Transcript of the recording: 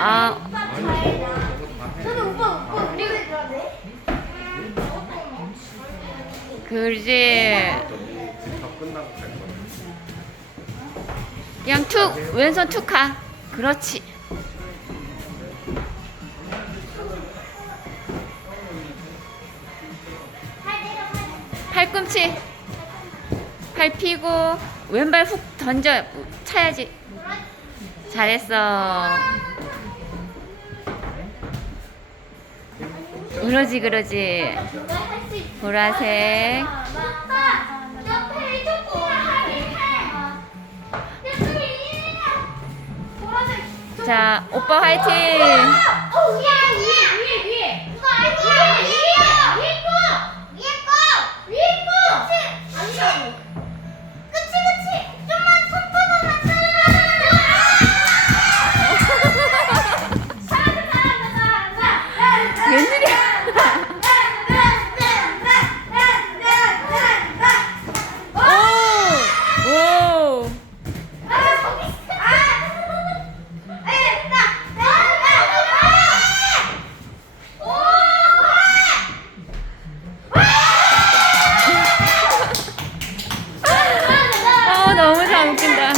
아, 저는 오빠 오빠 우리? 그지. 거야. 그냥 툭 왼손 툭 가. 그렇지. 팔꿈치. 팔 피고 왼발 훅 던져 차야지. 잘했어. 그러지 그러지. 보라색. 자 오빠 화이팅. não que.